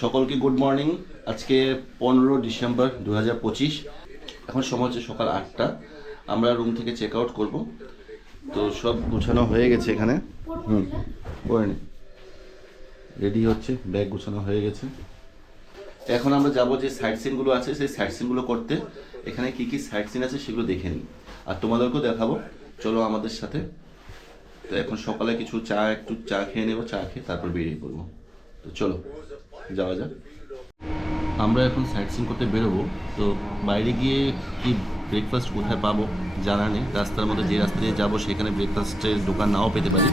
সকলকে good morning. আজকে 15 December 2025। এখন সময় হচ্ছে সকাল 8টা। আমরা রুম থেকে চেক আউট করবো। তো সব গুছানো হয়ে গেছে এখানে। করে নি, রেডি হচ্ছে, ব্যাগ গুছানো হয়ে গেছে। এখন আমরা যাব যে সাইট সিনগুলো আছে সেই সাইট সিনগুলো করতে। এখানে কি কি সাইট সিন আছে সেগুলো দেখে নিই আর তোমাদেরকেও দেখাবো। চলো আমাদের সাথে। তো এখন সকালে একটু চা খেয়ে নেবো, চা খেয়ে তারপর বেরিয়ে পড়বো। তো চলো যাওয়া যাক। আমরা এখন সাইট সিন করতে বেরোবো। তো বাইরে গিয়ে কি ব্রেকফাস্ট কোথায় পাবো জানা নেই। রাস্তার মধ্যে যে রাস্তা দিয়ে যাবো সেখানে ব্রেকফাস্টের দোকান নাও পেতে পারি।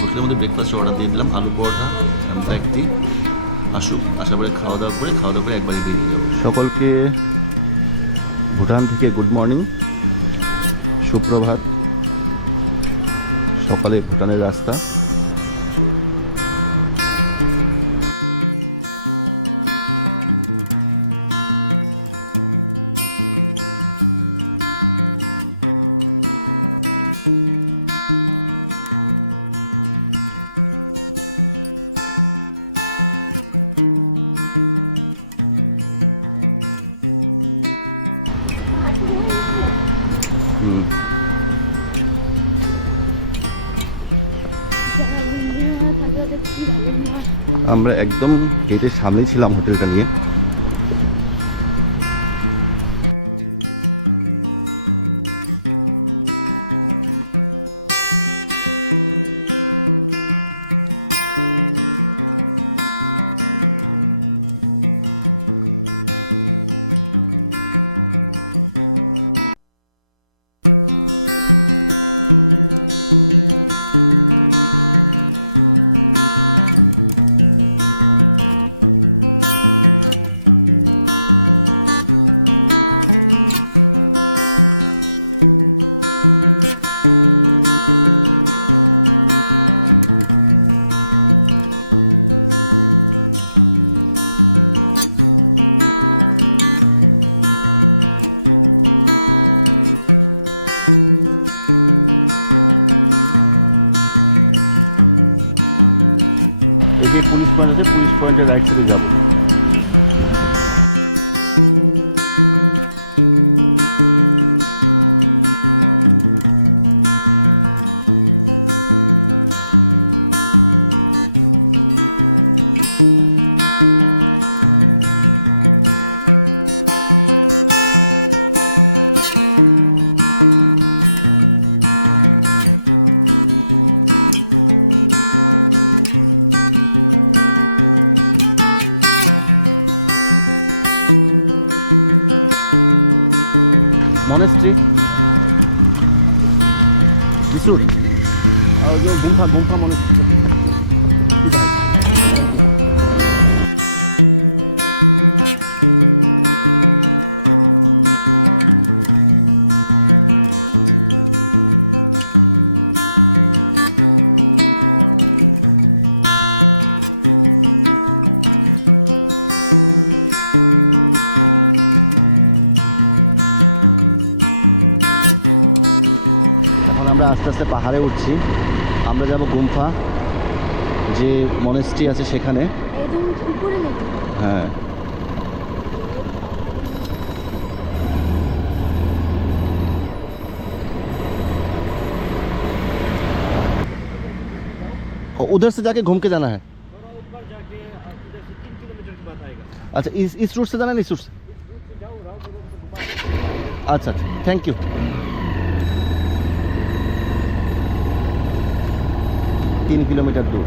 হোটেলের মধ্যে ব্রেকফাস্টের অর্ডার দিয়ে দিলাম, আলু পরোটা ব্ল্যাক টি। আসার পরে খাওয়া দাওয়া করে একবারে বেরিয়ে যাবো। সকলকে ভুটান থেকে গুড মর্নিং, সুপ্রভাত। সকালে ভুটানের রাস্তা। আমরা একদম গেটের সামনেই ছিলাম হোটেলটা নিয়ে। এই যে পুলিশ পয়েন্ট আছে, পুলিশ পয়েন্টের রাইট সাইডে যাবো। মনেস্ট্রি रिसोर्ट और जो गुम्फा मनेस्ट्री ठीक है। এখন আমরা আস্তে আস্তে পাহাড়ে উঠছি। আমরা যাব গুম্ফা, যে মনেস্ট্রি আছে সেখানে। হ্যাঁ, उधर से जाके घूम के जाना है। अच्छा, इस रूट से जाना है, इस रूट से? अच्छा, थैंक यू। 3 কিলোমিটার দূর।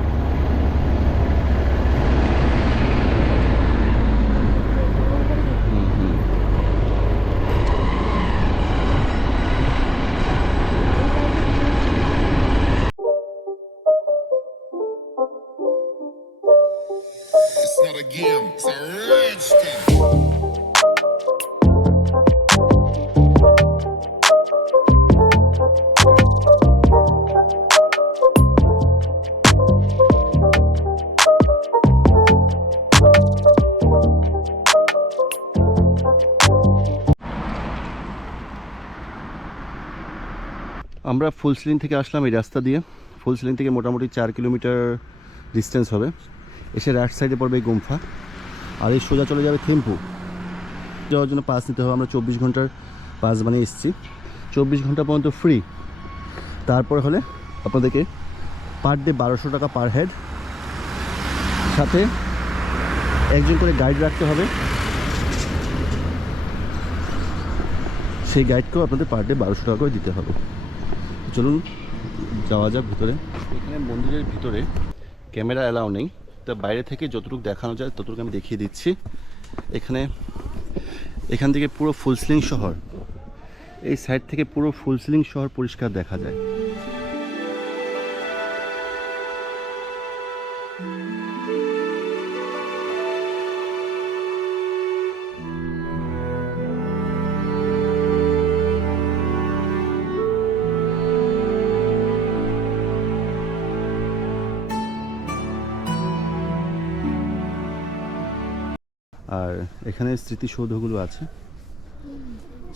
It's not a game, it's a rich thing. আমরা ফুলসিলিং থেকে আসলাম এই রাস্তা দিয়ে। ফুলসিলিং থেকে মোটামুটি 4 কিলোমিটার ডিস্টেন্স হবে। এসে রাইট সাইডে পড়বে এই গুম্ফা। আর এই সোজা চলে যাবে থিম্পু। যাওয়ার জন্য পাস নিতে হবে, আমরা 24 ঘন্টার পাস বানিয়ে এসেছি, 24 ঘন্টা পর্যন্ত ফ্রি। তারপর হলে আপনাদেরকে পার ডে 1200 টাকা পার হেড, সাথে একজন করে গাইড রাখতে হবে, সেই গাইডকেও আপনাদের পার ডে 1200 টাকা করে দিতে হবে। চলুন যাওয়া যাক ভিতরে। এখানে মন্দিরের ভিতরে ক্যামেরা অ্যালাউ নেই, তা বাইরে থেকে যতটুকু দেখানো যায় ততটুকু আমি দেখিয়ে দিচ্ছি। এখান থেকে পুরো ফুলসিলিং শহর, এই সাইড থেকে পুরো ফুলসিলিং শহর পরিষ্কার দেখা যায়। আর এখানে স্মৃতিসৌধগুলো আছে,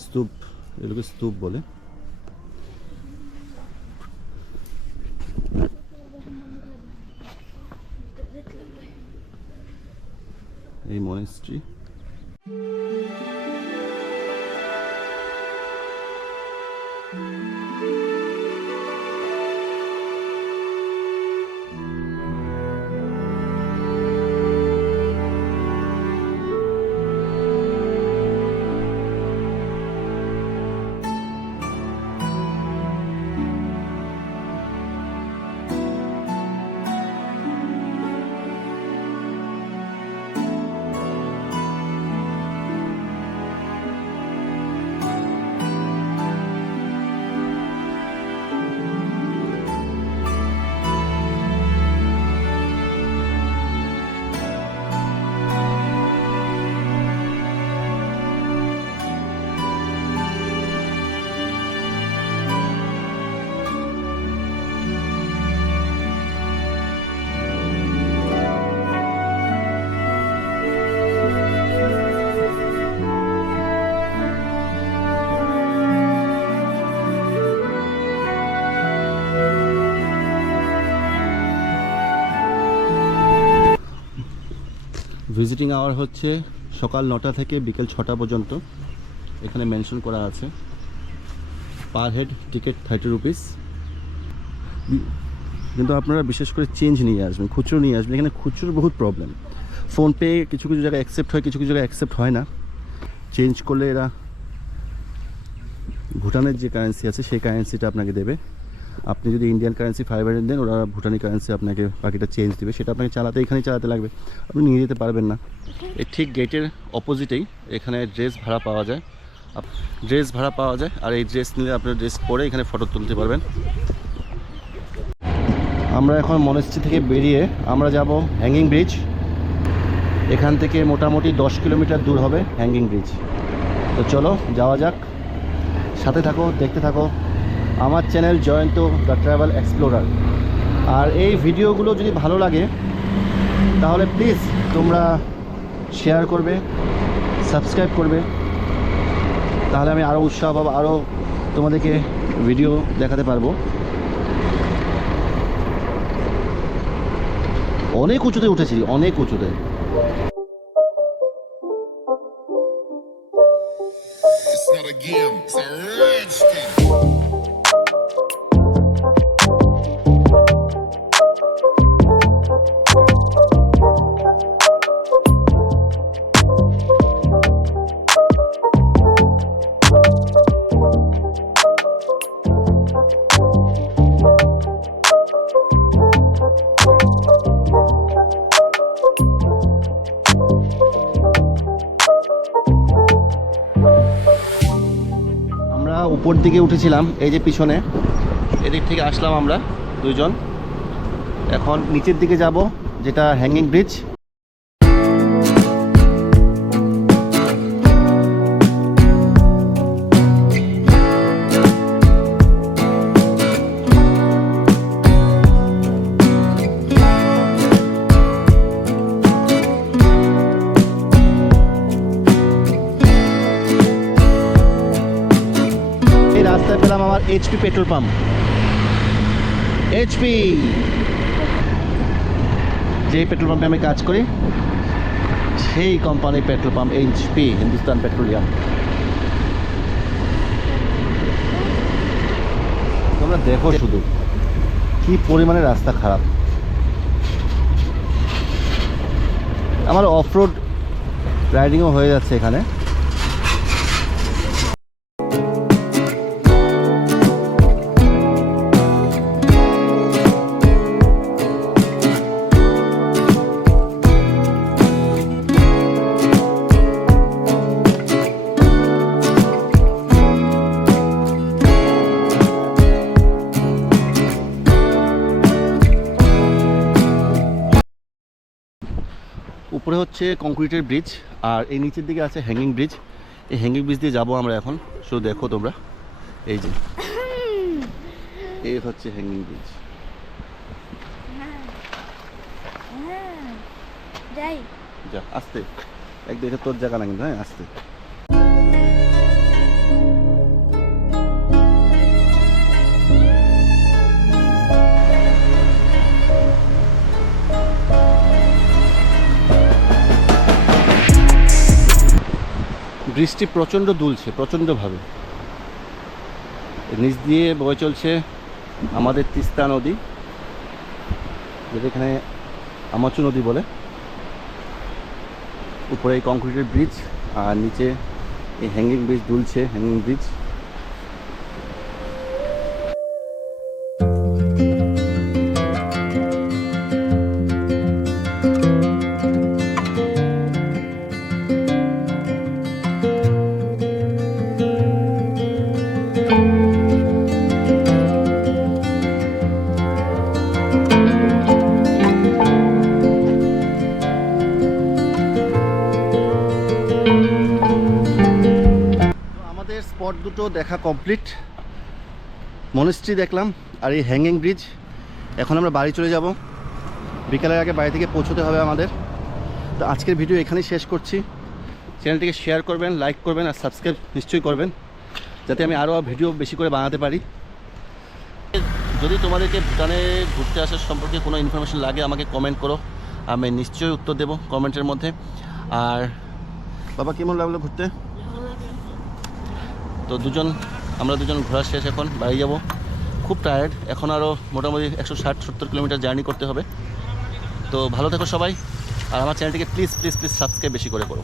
স্তূপ, এগুলোকে স্তূপ বলে। এই মনেস্ট্রি। ভিজিটিং আওয়ার হচ্ছে সকাল 9টা থেকে বিকেল 6টা পর্যন্ত, এখানে মেনশন করা আছে। পার হেড টিকিট 30 রুপিস, কিন্তু আপনারা বিশেষ করে চেঞ্জ নিয়ে আসবেন, খুচরো নিয়ে আসবেন। এখানে খুচরোর বহুত প্রবলেম, ফোনপে কিছু কিছু জায়গায় অ্যাকসেপ্ট হয়, কিছু কিছু জায়গায় অ্যাকসেপ্ট হয় না। চেঞ্জ করলে এরা ভুটানের যে কারেন্সি আছে সেই কারেন্সিটা আপনাকে দেবে। আপনি যদি ইন্ডিয়ান কারেন্সি 500 দেন, ওরা ভুটানি কারেন্সি আপনাকে বাকিটা চেঞ্জ দেবে, সেটা আপনাকে এখানেই চালাতে লাগবে, আপনি নিয়ে যেতে পারবেন না। এই ঠিক গেটের অপোজিটেই এখানে ড্রেস ভাড়া পাওয়া যায়, আর এই ড্রেস নিলে আপনার ড্রেস পরে এখানে ফটো তুলতে পারবেন। আমরা এখন মনেস্ট্রি থেকে বেরিয়ে আমরা যাব হ্যাঙ্গিং ব্রিজ। এখান থেকে মোটামুটি 10 কিলোমিটার দূর হবে হ্যাঙ্গিং ব্রিজ। তো চলো যাওয়া যাক, সাথে থাকো, দেখতে থাকো আমার channel Jayanta the travel explorer. আর এই ভিডিওগুলো যদি ভালো লাগে তাহলে প্লিজ তোমরা শেয়ার করবে, সাবস্ক্রাইব করবে, তাহলে আমি আরও উৎসাহ পাবো, আরও তোমাদেরকে ভিডিও দেখাতে পারবো। অনেক উঁচুতে উঠেছি, অনেক উঁচুতে। It's not a game, it's a rich thing. উপর দিকে উঠেছিলাম, এই যে পিছনে, এদিক থেকে আসলাম আমরা দুইজন। এখন নিচের দিকে যাব, যেটা হ্যাঙ্গিং ব্রিজ। রাস্তায় পেলাম আমার এইচপি পেট্রোল পাম্প, এইচপি, যে পেট্রোল পাম্পে আমি কাজ করি সেই company petrol pump HP, Hindustan petroleum. তোমরা দেখো শুধু কি পরিমাণে রাস্তা খারাপ। আমার অফরোড রাইডিংও হয়ে যাচ্ছে এখানে। উপরে হচ্ছে কংক্রিটের ব্রিজ, আর এই নিচের দিকে আছে হ্যাঙ্গিং ব্রিজ। এই হ্যাঙ্গিং ব্রিজ দিয়ে যাবো আমরা এখন। শুধু দেখো তোমরা, এই যে এই হচ্ছে হ্যাঙ্গিং ব্রিজ। যাই যা আস্তে, এক দেখে তোর জায়গা না কিন্তু, হ্যাঁ আস্তে। বৃষ্টি প্রচণ্ড দুলছে, প্রচণ্ডভাবে। নিচ দিয়ে বয়ে চলছে আমাদের তিস্তা নদী, যেটা এখানে আমাচু নদী বলে। উপরে এই কংক্রিটের ব্রিজ, আর নিচে এই হ্যাঙ্গিং ব্রিজ দুলছে, হ্যাঙ্গিং ব্রিজ। স্পট দুটো দেখা কমপ্লিট। মনেস্ট্রি দেখলাম আর এই হ্যাঙ্গিং ব্রিজ। এখন আমরা বাড়ি চলে যাব, বিকালের আগে বাড়ি থেকে পৌঁছতে হবে আমাদের। তো আজকের ভিডিও এখানেই শেষ করছি। চ্যানেলটিকে শেয়ার করবেন, লাইক করবেন আর সাবস্ক্রাইব নিশ্চয়ই করবেন, যাতে আমি আরও ভিডিও বেশি করে বানাতে পারি। যদি তোমাদেরকে ভুটানে ঘুরতে আসার সম্পর্কে কোনো ইনফরমেশন লাগে আমাকে কমেন্ট করো, আমি নিশ্চয়ই উত্তর দেবো কমেন্টের মধ্যে। আর বাবা কেমন লাগলো ঘুরতে? তো আমরা দুজন ঘোরা শেষ, এখন বাড়ি যাব। খুব টায়ার্ড, এখন আরও মোটামুটি 160-70 কিলোমিটার জার্নি করতে হবে। তো ভালো থেকো সবাই, আর আমার চ্যানেলটিকে প্লিজ প্লিজ প্লিজ সাবস্ক্রাইব বেশি করে করো।